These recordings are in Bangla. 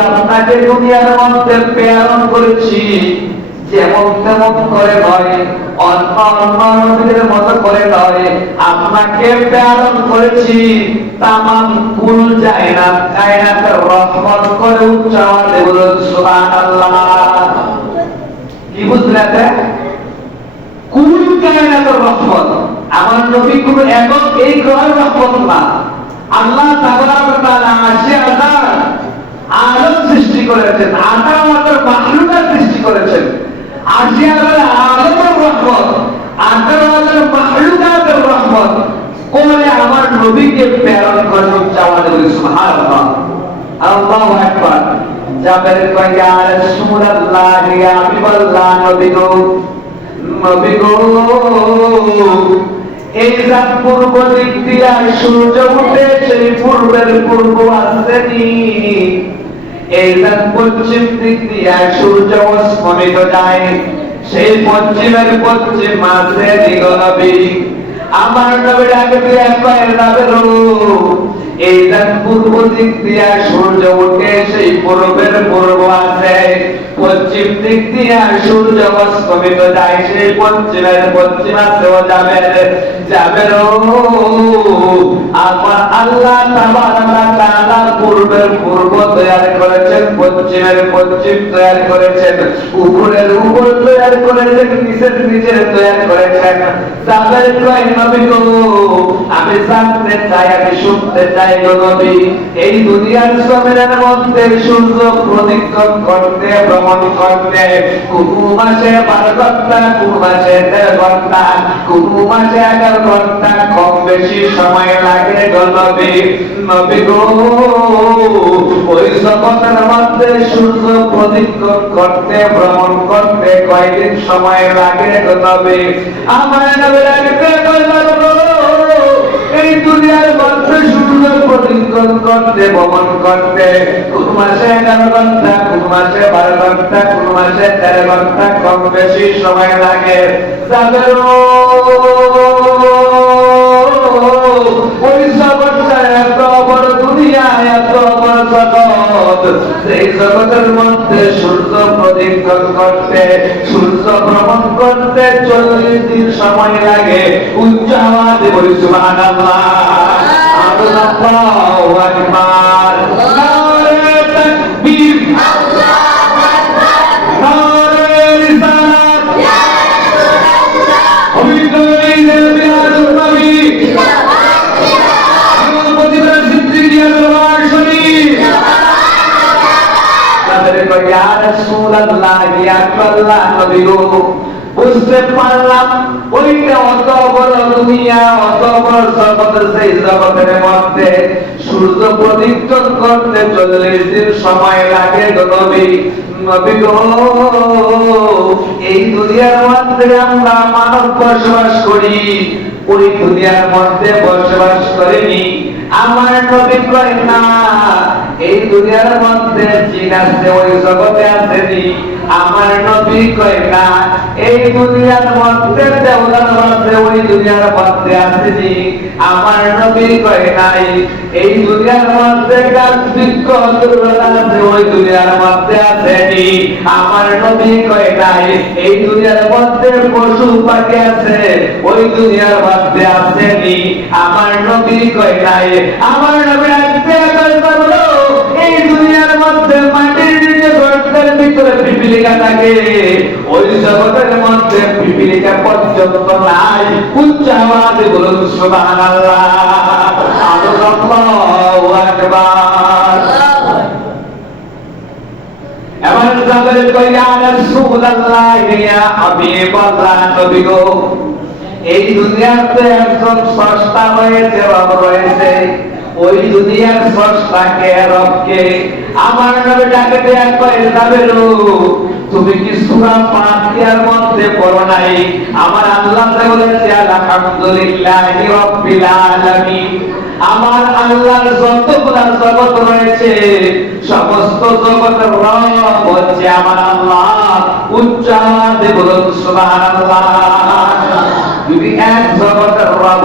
আপনাকে প্রেরণ করেছি। মতো করে আপনাকে করেছি। তামাম কুল যায় না কায়নাতের রহমত করে উচ্চ আওয়াজে বলুন কি বুঝলেন কুল কায়নাতের রহমত আমার নবী কোন একক এই গ্রহের রহমত না। আল্লাহ তাআলা তাআলা আসে আল্লাহ আলম সৃষ্টি করেছেন আল্লাহ আমাদের মাখলুকাত সৃষ্টি করেছেন। আসে আল্লাহ আলমের রহমত আল্লাহ আমাদের মাখলুকাতের রহমত কোনে আমার নবীকে প্রেরণ করে চাওয়ালে বলি সুবহানাল্লাহ। আল্লাহু আকবার। জাবের কয় ইয়া রাসূলুল্লাহ ইয়া নবী গো নবী গো। এই পূর্ব দিক দিয়া সূর্য উঠে, সেই পূর্বের পূর্ব আসেনি এই রাত পশ্চিম দিক দিয়া সূর্য অস্তমিত যায়, সেই পশ্চিমের পশ্চিম মাসে দিগনবী আমার নবীর আগে দিয়া কয়ের যাবে এই রাত পূর্ব দিক দিয়া সূর্য উঠে, সেই পূর্বের পূর্ব আছে পশ্চিম দিক দিয়া সূর্য অস্তমিত যায় সেই পশ্চিমের পশ্চিমাতেও যাবে যাবে আমার আল্লাহ তাআলা পূর্বের পূর্ব তৈরি করেছেন, পশ্চিমের পশ্চিম তৈরি করেছেন, উপরের উপর তৈরি করেছেন, নিচের নিচের তৈরি করেছেন। যাদের কয় নবী গো। আমি জানতে চাই, আমি শুনতে চাই গো নবী, এই দুনিয়ার জমিনের মধ্যে সূর্য প্রদক্ষিণ করতে ভ্রমণ করতে মাসে এগারো কম বেশি সময় লাগে ওই জগতের মধ্যে সূর্য প্রদক্ষিণ করতে, ভ্রমণ করতে কয়দিন সময় লাগে আমার কইলাম এই দুনিয়ার মধ্যে সূর্য প্রদক্ষিণ করতে ভ্রমণ করতে, কোন মাসে এগারো ঘণ্টা, কোন মাসে বারো ঘণ্টা, কোন মাসে তেরো ঘণ্টা, কম বেশি সময় লাগে। মধ্যে সূর্য প্রদক্ষিণ করতে, সূর্য ভ্রমণ করতে চল্লিশ দিন সময় লাগে। উচ্চ আওয়াজে বলি বুঝতে পারলাম ওইটা অত বড় দুনিয়া অত বড় জগতের সেই মধ্যে সূর্য প্রদক্ষিণ করতে চল্লিশ দিন সময় লাগে নবী। নবী এই দুনিয়ার মধ্যে আমরা মানব বসবাস করি। ওই দুনিয়ার মধ্যে বসবাস করিনি। আমার নবী কয়, না এই দুনিয়ার মধ্যে জিন আছে, ওই জগতে আসেনি আমার নবী কয়, না, এই দুনিয়ার মধ্যে দেওদার আছে, ওই দুনিয়ার মধ্যে আসেনি আমার নবী কয়, নাই, এই দুনিয়ার মধ্যে গাছ বৃক্ষ আছে, ওই দুনিয়ার মধ্যে আসেনি আমার নবী কয়, নাই, এই দুনিয়ার মধ্যে পশু পাখি আছে, ওই দুনিয়ার মধ্যে আসেনি আমার নবী কয়, নাই, আমার নবী এই দুনিয়ার মধ্যে মাটির নিচে গর্তের ভিতরে পিপিলিকা থাকে। ওই জগতের মধ্যে পিপিলিকা পর্যন্ত নাই। উচ্চ আওয়াজে বলুন গো, এই দুনিয়াতে একজন স্রষ্টা হয়েছে রব রয়েছে। ওই দুনিয়ার স্রষ্টাকে রবকে। আমার নবী ডাকে দেয়া কয়ে যাবে তুমি কি সূরা ফাতিহার মধ্যে পড়ো নাই? আমার আল্লাহ বলেছে, আলহামদুলিল্লাহি রাব্বিল আলামিন। আমার আল্লাহর যতগুলা জগৎ রয়েছে, সমস্ত জগতের রব হচ্ছে আমার আল্লাহ। উচ্চারণে বলুন, সুবহানাল্লাহ। যদি এক জগতের রব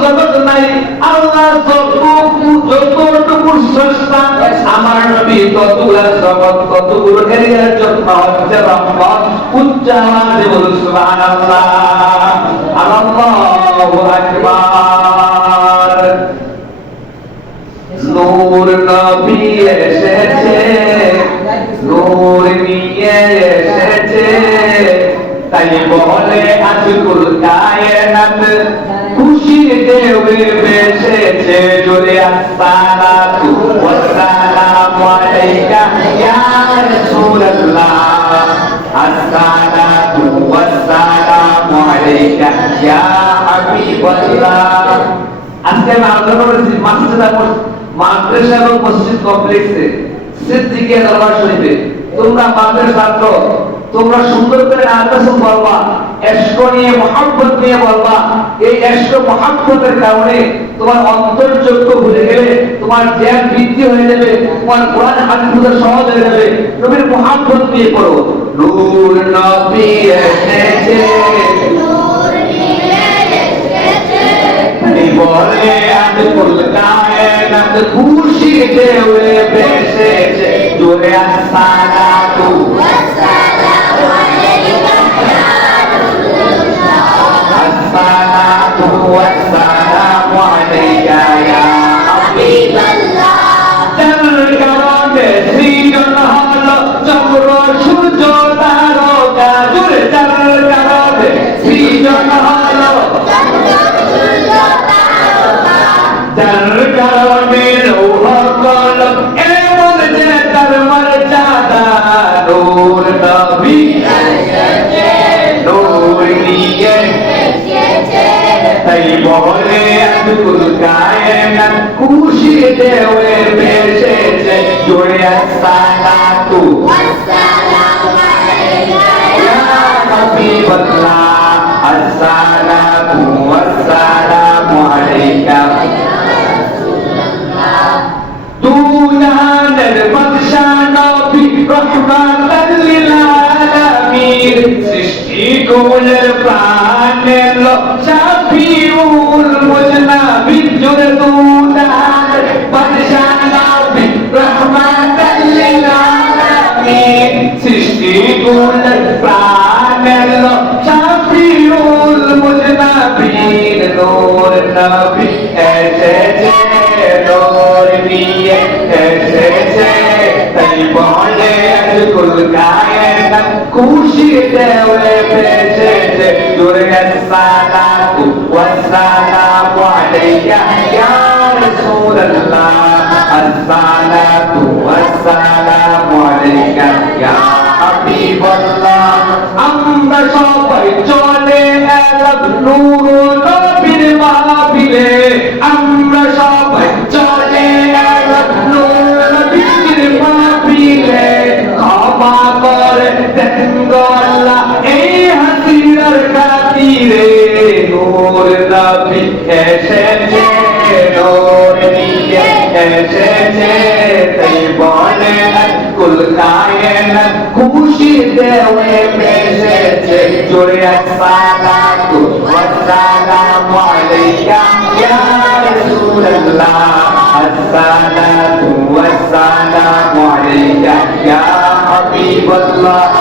জগৎ নাই। আল্লাহ যতটুকু যতটুকু স্রষ্টা আমার নবী এরিয়ার হচ্ছে রহমত। উচ্চ নূর নবী এসেছে তাই বলে আজকুল কায়নাত খুশি দেবে বেসেছে জোরে আসসালাতু ওয়াসসালামু আলাইকা ইয়া রাসূলুল্লাহ। আসসালাতু ওয়াসসালামু আলাইকা ইয়া হাবিবাল্লাহ। আজকে আমি আলোচনা করেছি মাদ্রাসা মাদ্রাসা এবং মসজিদ কমপ্লেক্সে। সিদ্দিকিয়া দরবার শরীফে। তোমরা মাদ্রাসা ছাত্র। তোমরা সুন্দর করে আলোচনা বলবা এশক নিয়ে মহাব্বত নিয়ে বলবা। এই এশক মহাব্বতের কারণে তোমার অন্তর্যোগ্য ভুলে গেলে তোমার জ্ঞান বৃদ্ধি হয়ে যাবে তোমার কোরআন হাদিস বোঝা সহজ হয়ে যাবে। নবীর মহাব্বত নিয়ে পড়ো। নূর নবী এসেছে। বলে আজ কুল কায়নাত খুশি দেবে বেসেছে জোরে আসসালাতু আসসালাতু আজকুল কায়নাত খুশি দেওয়ে বেসেছে জোরে আসসালাতু ইয়া হাবিবাল্লাহ আসসালাতু ওয়াসসালামু আলাইকা দুজানের বাদশা নবী রহমাতাল লিল আলামিন সৃষ্টি কুলের প্রাণের শাফিউল সৃষ্টি কুলের প্রাণের শাফিউল মুজনাবিন নূর নবী এসেছে, নূর নিয়ে এসেছে। তাই বলে কুল কায়নাত খুশি হাবিবাল্লাহ। আমরা সবাই চলে এলাম নূর নবীর মাহফিলে আমরা সবাই চলে এলাম নূর নবীর মাহফিলে ক্ষমা করে দেন আল্লাহ এই হাসিনার খাতিরে। নূর নবী এসেছে, নূর নিয়ে এসেছে। তাই বলে কুল কায়নাত খুশি দেওয়ে বেসেছে জোরে আসসালাতু ওয়াসসালামু আলাইকা ইয়া রাসূলুল্লাহ আসসালাতু ওয়াসসালামু আলাইকা ইয়া হাবিবাল্লাহ।